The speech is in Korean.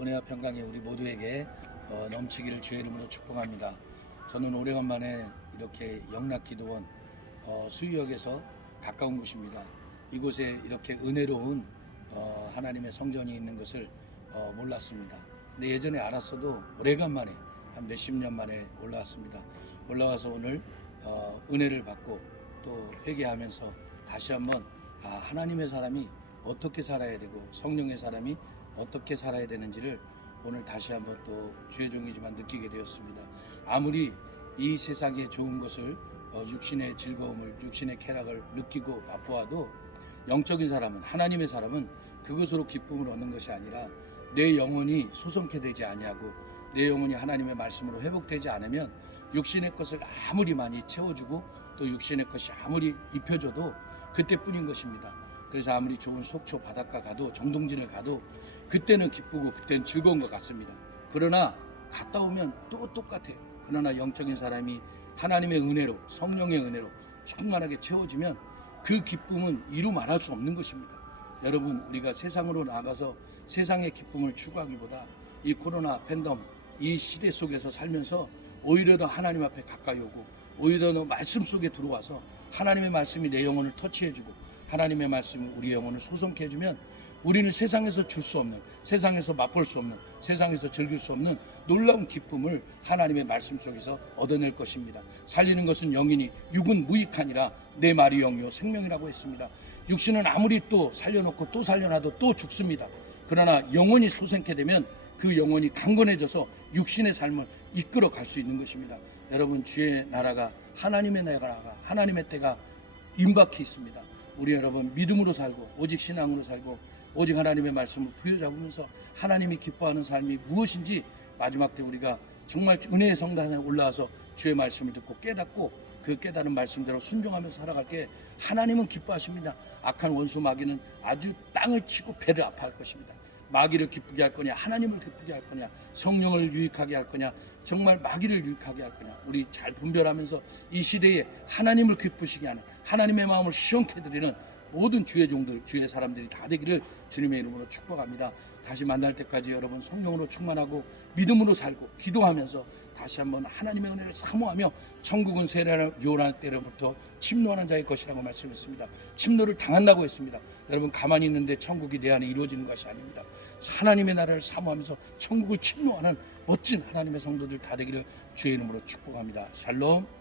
은혜와 평강이 우리 모두에게 넘치기를 주의 이름으로 축복합니다. 저는 오래간만에 이렇게 영락기도원 수유역에서 가까운 곳입니다. 이곳에 이렇게 은혜로운 하나님의 성전이 있는 것을 몰랐습니다. 근데 예전에 알았어도 오래간만에 한 몇십 년 만에 올라왔습니다. 올라와서 오늘 은혜를 받고 또 회개하면서 다시 한번 하나님의 사람이 어떻게 살아야 되고 성령의 사람이 어떻게 살아야 되는지를 오늘 다시 한번 또 주의 종이지만 느끼게 되었습니다. 아무리 이 세상의 좋은 것을 육신의 즐거움을 육신의 쾌락을 느끼고 맛보아도 영적인 사람은 하나님의 사람은 그것으로 기쁨을 얻는 것이 아니라 내 영혼이 소성케 되지 아니하고 내 영혼이 하나님의 말씀으로 회복되지 않으면 육신의 것을 아무리 많이 채워주고 또 육신의 것이 아무리 입혀줘도 그때뿐인 것입니다. 그래서 아무리 좋은 속초 바닷가 가도 정동진을 가도 그때는 기쁘고 그때는 즐거운 것 같습니다. 그러나 갔다 오면 또 똑같아요. 그러나 영적인 사람이 하나님의 은혜로 성령의 은혜로 충만하게 채워지면 그 기쁨은 이루 말할 수 없는 것입니다. 여러분, 우리가 세상으로 나가서 세상의 기쁨을 추구하기보다 이 코로나 팬덤 이 시대 속에서 살면서 오히려 더 하나님 앞에 가까이 오고 오히려 더 말씀 속에 들어와서 하나님의 말씀이 내 영혼을 터치해주고 하나님의 말씀이 우리 영혼을 소성케 해주면 우리는 세상에서 줄 수 없는, 세상에서 맛볼 수 없는, 세상에서 즐길 수 없는 놀라운 기쁨을 하나님의 말씀 속에서 얻어낼 것입니다. 살리는 것은 영이니 육은 무익하니라 내 말이 영이요 생명이라고 했습니다. 육신은 아무리 또 살려놓고 또 살려놔도 또 죽습니다. 그러나 영혼이 소생케 되면 그 영혼이 강건해져서 육신의 삶을 이끌어 갈 수 있는 것입니다. 여러분, 주의 나라가 하나님의 나라가 하나님의 때가 임박해 있습니다. 우리 여러분 믿음으로 살고 오직 신앙으로 살고 오직 하나님의 말씀을 부여잡으면서 하나님이 기뻐하는 삶이 무엇인지 마지막 때 우리가 정말 은혜의 성단에 올라와서 주의 말씀을 듣고 깨닫고 그 깨달은 말씀대로 순종하면서 살아갈게 하나님은 기뻐하십니다. 악한 원수 마귀는 아주 땅을 치고 배를 아파할 것입니다. 마귀를 기쁘게 할 거냐 하나님을 기쁘게 할 거냐 성령을 유익하게 할 거냐 정말 마귀를 유익하게 할 거냐 우리 잘 분별하면서 이 시대에 하나님을 기쁘시게 하는 하나님의 마음을 시원케 드리는 모든 주의 종들 주의 사람들이 다 되기를 주님의 이름으로 축복합니다. 다시 만날 때까지 여러분 성령으로 충만하고 믿음으로 살고 기도하면서 다시 한번 하나님의 은혜를 사모하며 천국은 세례를 요한할 때로부터 침노하는 자의 것이라고 말씀했습니다. 침노를 당한다고 했습니다. 여러분 가만히 있는데 천국이 내 안에 이루어지는 것이 아닙니다. 하나님의 나라를 사모하면서 천국을 침노하는 멋진 하나님의 성도들 다 되기를 주의 이름으로 축복합니다. 샬롬.